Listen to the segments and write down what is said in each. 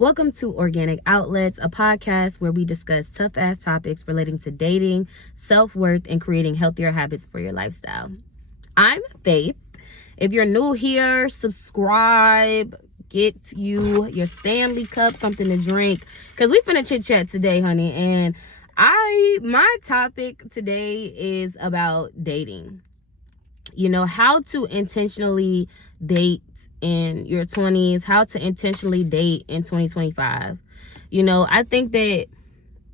Welcome to Organic Outlets, a podcast where we discuss tough-ass topics relating to dating, self-worth, and creating healthier habits for your lifestyle. I'm Faith. If you're new here, subscribe, get you your Stanley cup, something to drink, because we finna chit-chat today, honey. And my topic today is about dating. How to intentionally date in your 20s, how to intentionally date in 2025. I think that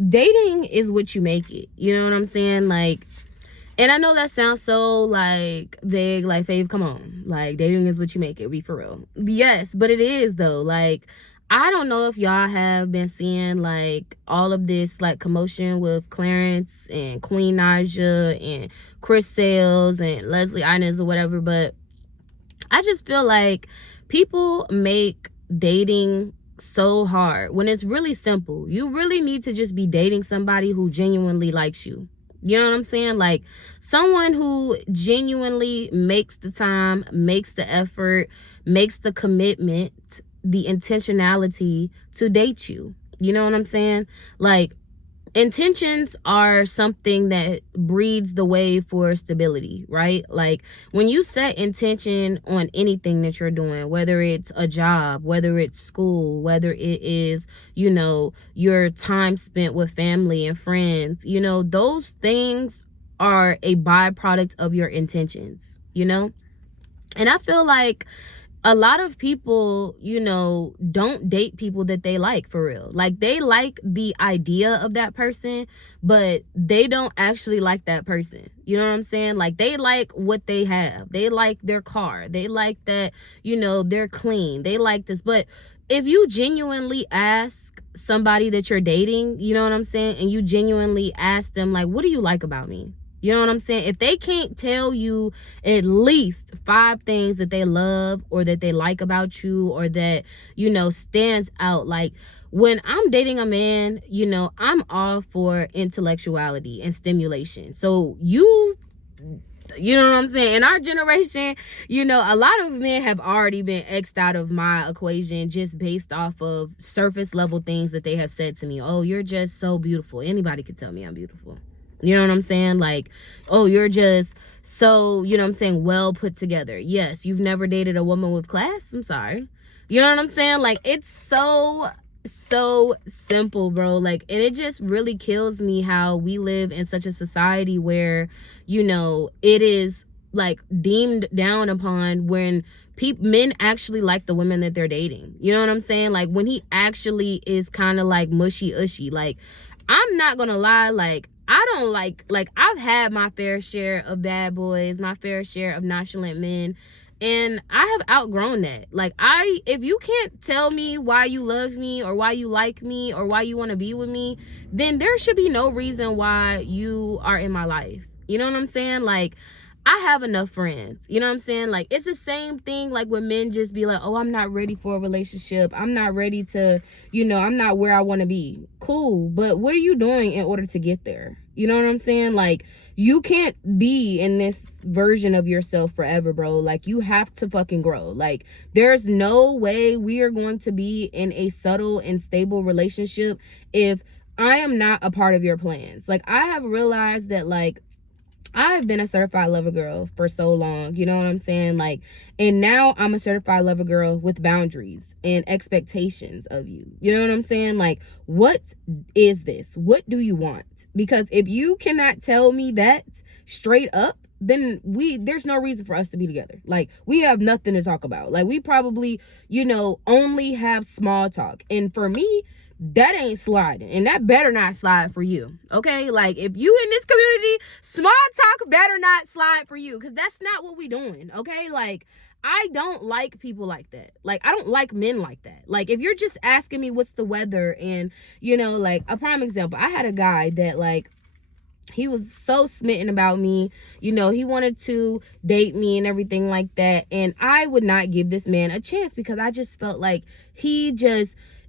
dating is what you make it. You know what I'm saying? And I know that sounds so vague, Fave, come on. Dating is what you make it, be for real. Yes, but it is though. I don't know if y'all have been seeing all of this commotion with Clarence and Queen Naja and Chris Sales and Leslie Inez or whatever, but I just feel like people make dating so hard when it's really simple. You really need to just be dating somebody who genuinely likes you. You know what I'm saying? Someone who genuinely makes the time, makes the effort, makes the commitment, the intentionality to date you. You know what I'm saying? Intentions are something that breeds the way for stability, right? When you set intention on anything that you're doing, whether it's a job, whether it's school, whether it is, your time spent with family and friends, those things are a byproduct of your intentions, And I feel like a lot of people, don't date people that they like for real. They like the idea of that person, but they don't actually like that person. You know what I'm saying? They like what they have. They like their car. They like that, they're clean. They like this. But if you genuinely ask somebody that you're dating, you know what I'm saying? And you genuinely ask them, what do you like about me? You know what I'm saying? If they can't tell you at least 5 things that they love or that they like about you or that, stands out. When I'm dating a man, I'm all for intellectuality and stimulation. So you know what I'm saying? In our generation, a lot of men have already been X'd out of my equation just based off of surface level things that they have said to me. Oh, you're just so beautiful. Anybody could tell me I'm beautiful. You know what I'm saying? Oh, you're just so, well put together. Yes, you've never dated a woman with class? I'm sorry. You know what I'm saying? It's so simple, bro. And it just really kills me how we live in such a society where, it is deemed down upon when men actually like the women that they're dating. You know what I'm saying? When he actually is kind of mushy-ushy. I'm not gonna lie, I don't I've had my fair share of bad boys, my fair share of nonchalant men, and I have outgrown that. If you can't tell me why you love me or why you like me or why you want to be with me, then there should be no reason why you are in my life. You know what I'm saying? I have enough friends. You know what I'm saying? It's the same thing when men just be oh, I'm not ready for a relationship. I'm not ready to, I'm not where I want to be. Cool. But what are you doing in order to get there? You know what I'm saying? You can't be in this version of yourself forever, bro. You have to fucking grow. There's no way we are going to be in a subtle and stable relationship if I am not a part of your plans. I have realized that, I've been a certified lover girl for so long, you know what I'm saying? And now I'm a certified lover girl with boundaries and expectations of you. You know what I'm saying? What is this? What do you want? Because if you cannot tell me that straight up, then there's no reason for us to be together. We have nothing to talk about. We probably, only have small talk. And for me, that ain't sliding, and that better not slide for you. Okay, if you in this community, small talk better not slide for you, because that's not what we doing. Okay, I don't like people like that. I don't like men like that. If you're just asking me what's the weather, and a prime example, I had a guy that he was so smitten about me, he wanted to date me and everything like that, and I would not give this man a chance because I just felt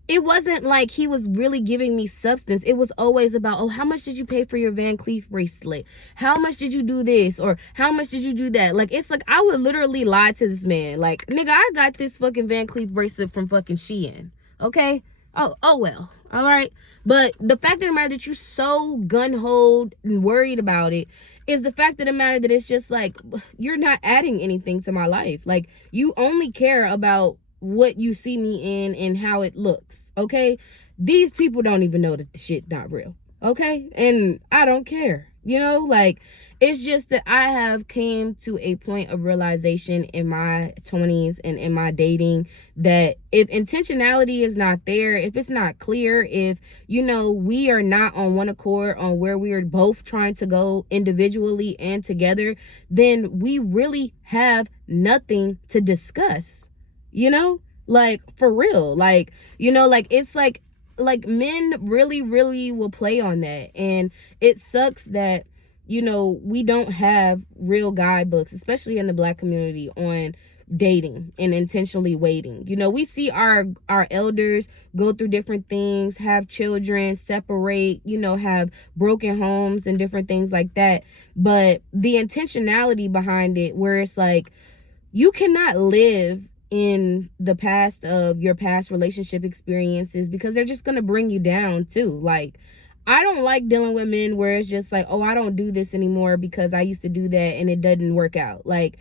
it wasn't he was really giving me substance. It was always about, oh, how much did you pay for your Van Cleef bracelet? How much did you do this? Or how much did you do that? It's I would literally lie to this man. Nigga, I got this fucking Van Cleef bracelet from fucking Shein. Okay? Oh well. All right. But the fact of the matter that you so gun-ho and worried about it is the fact of the matter that it's just like, you're not adding anything to my life. Like, you only care about what you see me in and how it looks. Okay. These people don't even know that the shit not real. Okay. And I don't care. You know, like, it's just that I have came to a point of realization in my 20s and in my dating that if intentionality is not there, if it's not clear, if, you know, we are not on one accord on where we are both trying to go individually and together, then we really have nothing to discuss, you know, like, for real. Like, you know, like, it's like men really will play on that. And it sucks that, you know, we don't have real guidebooks, especially in the Black community, on dating and intentionally waiting. You know, we see our elders go through different things, have children, separate, you know, have broken homes and different things like that. But the intentionality behind it, where it's like, you cannot live in the past of your past relationship experiences, because they're just going to bring you down too. Like, I don't like dealing with men where it's just like, oh, I don't do this anymore because I used to do that and it doesn't work out. Like,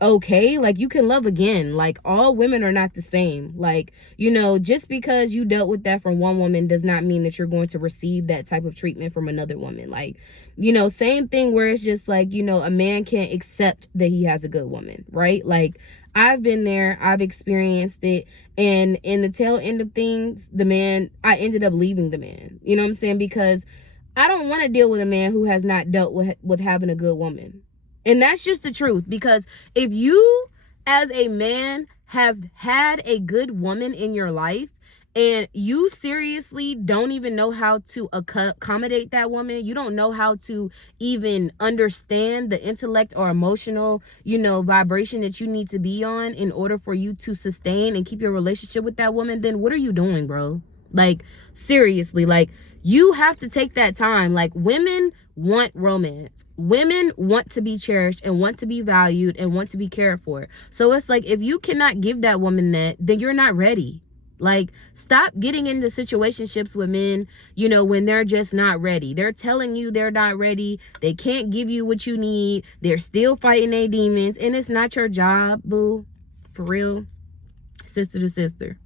okay, like, you can love again. Like, all women are not the same. Like, you know, just because you dealt with that from one woman does not mean that you're going to receive that type of treatment from another woman. Like, you know, same thing where it's just like, you know, a man can't accept that he has a good woman, right? Like, I've been there, I've experienced it, and in the tail end of things, I ended up leaving the man. You know what I'm saying? Because I don't want to deal with a man who has not dealt with having a good woman. And that's just the truth. Because if you, as a man, have had a good woman in your life, and you seriously don't even know how to accommodate that woman, you don't know how to even understand the intellect or emotional, you know, vibration that you need to be on in order for you to sustain and keep your relationship with that woman, then what are you doing, bro? Like, seriously, like, you have to take that time. Like, women want romance. Women want to be cherished and want to be valued and want to be cared for. So it's like, if you cannot give that woman that, then you're not ready. Like, stop getting into situationships with men, you know, when they're just not ready. They're telling you they're not ready. They can't give you what you need. They're still fighting their demons. And it's not your job, boo. For real. Sister to sister.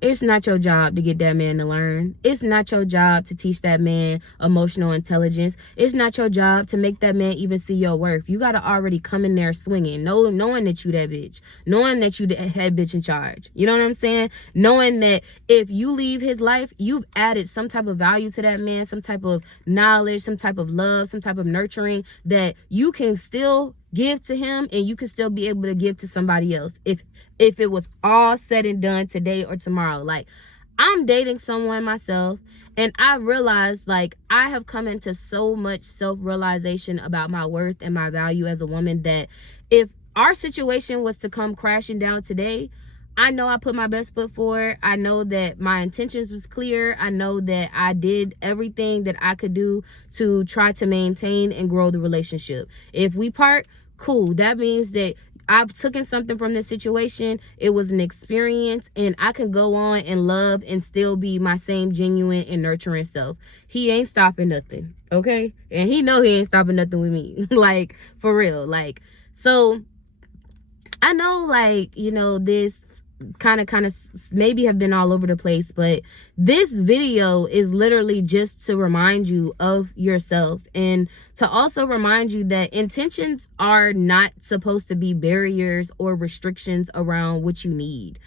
It's not your job to get that man to learn. It's not your job to teach that man emotional intelligence. It's not your job to make that man even see your worth. You got to already come in there swinging, knowing that you that bitch, knowing that you the head bitch in charge. You know what I'm saying? Knowing that if you leave his life, you've added some type of value to that man, some type of knowledge, some type of love, some type of nurturing that you can still give to him, and you can still be able to give to somebody else if it was all said and done today or tomorrow. Like, I'm dating someone myself, and I realized, like, I have come into so much self-realization about my worth and my value as a woman that if our situation was to come crashing down today, I know I put my best foot forward. I know that my intentions was clear. I know that I did everything that I could do to try to maintain and grow the relationship. If we part, cool. That means that I've taken something from this situation. It was an experience, and I can go on and love and still be my same genuine and nurturing self. He ain't stopping nothing, okay? And he know he ain't stopping nothing with me. Like, for real. Like, so I know, like, you know, this kind of maybe have been all over the place, but this video is literally just to remind you of yourself, and to also remind you that intentions are not supposed to be barriers or restrictions around what you need.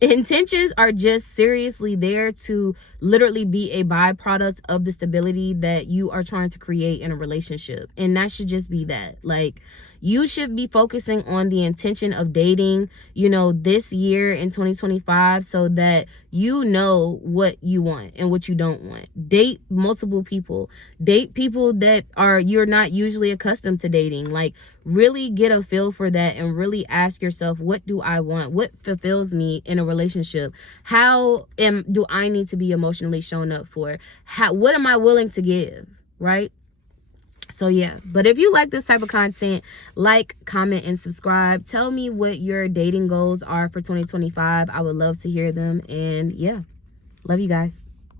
Intentions are just seriously there to literally be a byproduct of the stability that you are trying to create in a relationship, and that should just be that. Like, you should be focusing on the intention of dating, you know, this year in 2025, so that you know what you want and what you don't want. Date multiple people. Date people that you're not usually accustomed to dating. Like, really get a feel for that and really ask yourself, what do I want? What fulfills me in a relationship? Do I need to be emotionally shown up for? What am I willing to give, right? So yeah, but if you like this type of content, like, comment, and subscribe. Tell me what your dating goals are for 2025. I would love to hear them. And yeah. Love you guys.